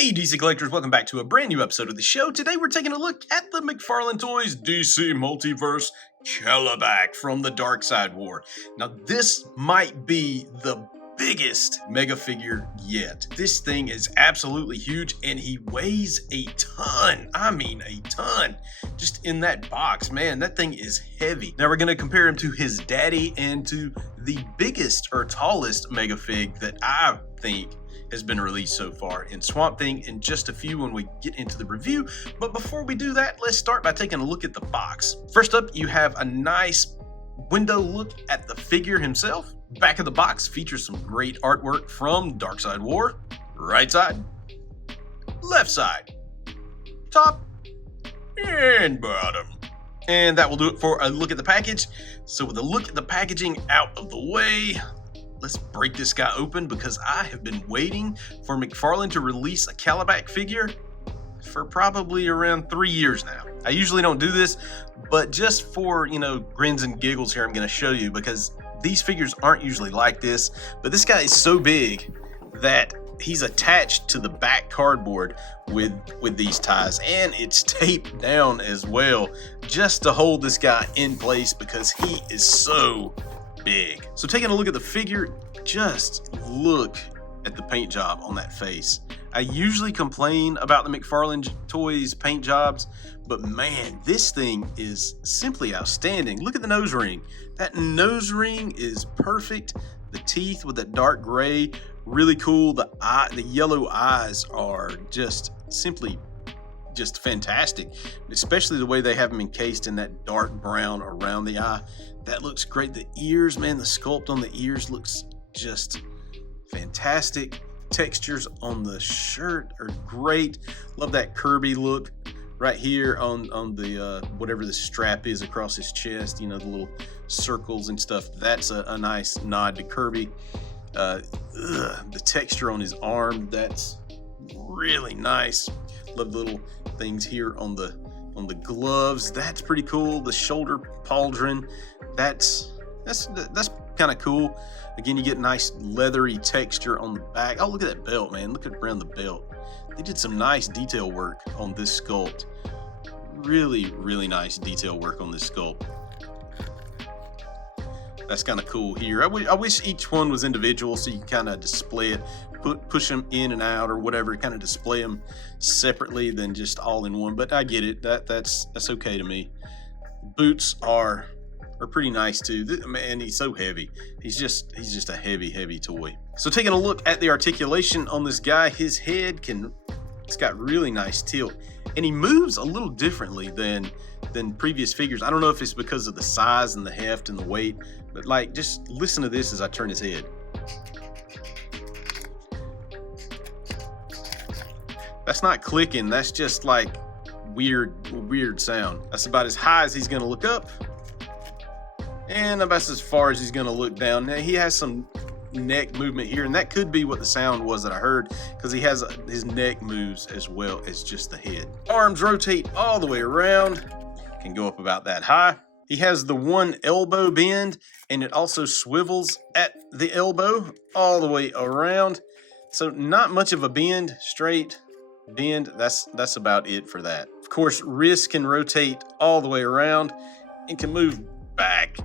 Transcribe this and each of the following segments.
Hey DC collectors, welcome back to a brand new episode of the show. Today we're taking a look at the McFarlane Toys DC Multiverse Kalibak from the Dark Side War. Now this might be the biggest mega figure yet. This thing is absolutely huge and he weighs a ton. I mean a ton. Just in that box, man, that thing is heavy. Now we're going to compare him to his daddy and to the biggest or tallest mega fig that I think has been released so far in Swamp Thing in just a few when we get into the review. But before we do that, let's start by taking a look at the box. First up, you have a nice window look at the figure himself. Back of the box features some great artwork from Dark Side War. Right side, left side, top, and bottom. And that will do it for a look at the package. So with a look at the packaging out of the way, let's break this guy open because I have been waiting for McFarlane to release a Kalibak figure for probably around 3 years now. I usually don't do this, but just for, grins and giggles here, I'm going to show you because these figures aren't usually like this, but this guy is so big that he's attached to the back cardboard with these ties, and it's taped down as well just to hold this guy in place because he is so big. So taking a look at the figure, just look at the paint job on that face. I usually complain about the McFarlane Toys paint jobs, but man, this thing is simply outstanding. Look at the nose ring. That nose ring is perfect. The teeth with that dark gray, really cool. The yellow eyes are just fantastic, especially the way they have them encased in that dark brown around the eye. That looks great. The ears, man, the sculpt on the ears looks just fantastic. Textures on the shirt are great. Love that Kirby look right here on the whatever the strap is across his chest, the little circles and stuff. That's a nice nod to Kirby. The texture on his arm, that's really nice. Love the little things here on the gloves. That's pretty cool. The shoulder pauldron, that's kind of cool. Again, you get nice leathery texture on the back. Oh, look at that belt, man. Look at around the belt. They did some nice detail work on this sculpt. Really, really nice detail work on this sculpt. That's kind of cool here. I wish each one was individual so you can kind of display it, push them in and out or whatever, kind of display them separately than just all in one. But I get it. That's okay to me. Boots are pretty nice too. Man, he's so heavy. He's just a heavy toy. So taking a look at the articulation on this guy, his head it's got really nice tilt, and he moves a little differently than previous figures. I don't know if it's because of the size and the heft and the weight, but just listen to this as I turn his head. That's not clicking. That's just weird sound. That's about as high as he's gonna look up, and about as far as he's gonna look down. Now he has some neck movement here, and that could be what the sound was that I heard, because he has his neck moves as well as just the head. Arms rotate all the way around, can go up about that high. He has the one elbow bend, and it also swivels at the elbow all the way around. So not much of a bend, straight bend. That's about it for that. Of course, wrists can rotate all the way around and can move back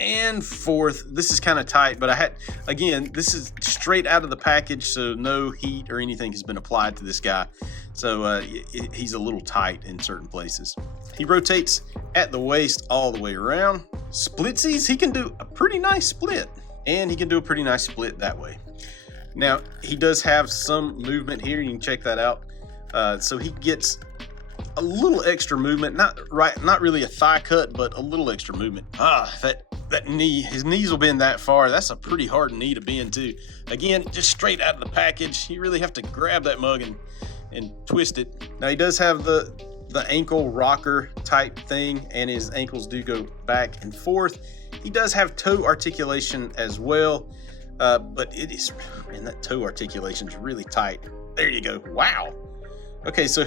and forth. This is kind of tight, but this is straight out of the package, so no heat or anything has been applied to this guy. So he's a little tight in certain places. He rotates at the waist all the way around. Splitsies, he can do a pretty nice split, and he can do a pretty nice split that way. Now, he does have some movement here. You can check that out. So he gets a little extra movement, not really a thigh cut, but a little extra movement. That knee, his knees will bend that far. That's a pretty hard knee to bend too. Again, just straight out of the package. You really have to grab that mug and twist it. Now he does have the ankle rocker type thing, and his ankles do go back and forth. He does have toe articulation as well, but that toe articulation is really tight. There you go. Wow. Okay, so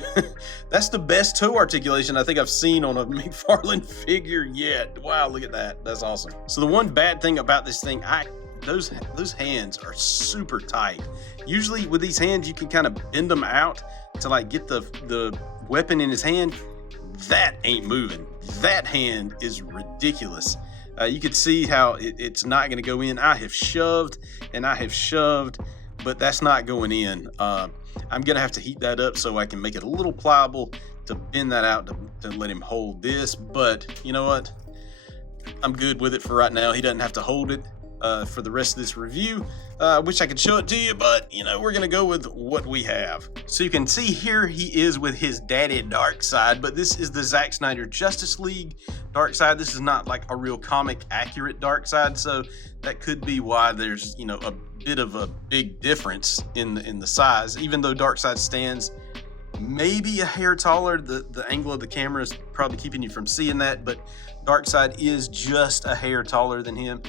that's the best toe articulation I think I've seen on a McFarlane figure yet. Wow, look at that. That's awesome. So the one bad thing about this thing, I those hands are super tight. Usually with these hands, you can kind of bend them out to like get the weapon in his hand. That ain't moving. That hand is ridiculous. You could see how it's not going to go in. I have shoved and I have shoved, but that's not going in. I'm going to have to heat that up so I can make it a little pliable to bend that out to let him hold this. But you know what? I'm good with it for right now. He doesn't have to hold it for the rest of this review. I wish I could show it to you, but you know, we're gonna go with what we have. So you can see here he is with his daddy Darkseid, but this is the Zack Snyder Justice League Darkseid. This is not like a real comic accurate Darkseid, so that could be why there's, you know, a bit of a big difference in the size. Even though Darkseid stands maybe a hair taller, the angle of the camera is probably keeping you from seeing that, but Darkseid is just a hair taller than him.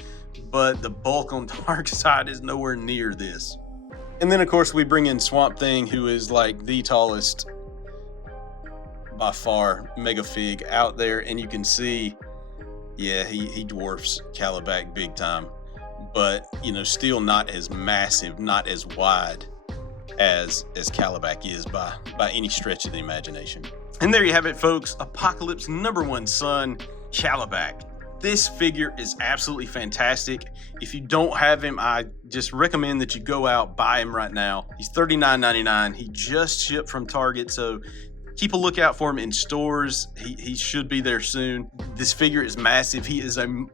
But the bulk on Darkseid is nowhere near this. And then of course we bring in Swamp Thing, who is like the tallest by far Mega-Fig out there, and you can see, yeah, he dwarfs Kalibak big time, but you know, still not as massive, not as wide as Kalibak is by any stretch of the imagination. And there you have it, folks. Apocalypse #1 son, Kalibak. This figure is absolutely fantastic. If you don't have him, I just recommend that you go out, buy him right now. He's $39.99. He just shipped from Target, so keep a lookout for him in stores. He should be there soon. This figure is massive.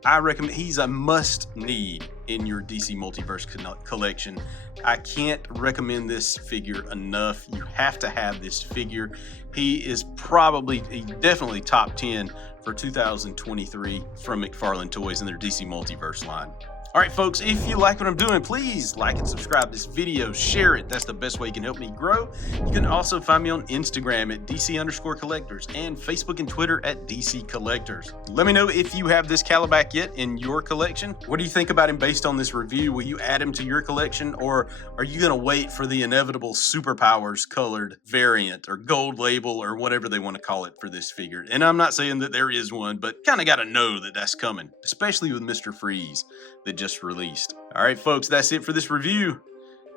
I recommend, he's a must need in your DC Multiverse collection. I can't recommend this figure enough. You have to have this figure. He is definitely top 10 for 2023 from McFarlane Toys and their DC Multiverse line. All right, folks, if you like what I'm doing, please like and subscribe this video, share it. That's the best way you can help me grow. You can also find me on Instagram at DC_collectors and Facebook and Twitter at DC Collectors. Let me know if you have this Kalibak yet in your collection. What do you think about him based on this review? Will you add him to your collection, or are you gonna wait for the inevitable Superpowers colored variant or gold label or whatever they want to call it for this figure? And I'm not saying that there is one, but kind of got to know that that's coming, especially with Mr. Freeze that just released. All right, folks, that's it for this review.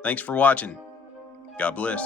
Thanks for watching. God bless.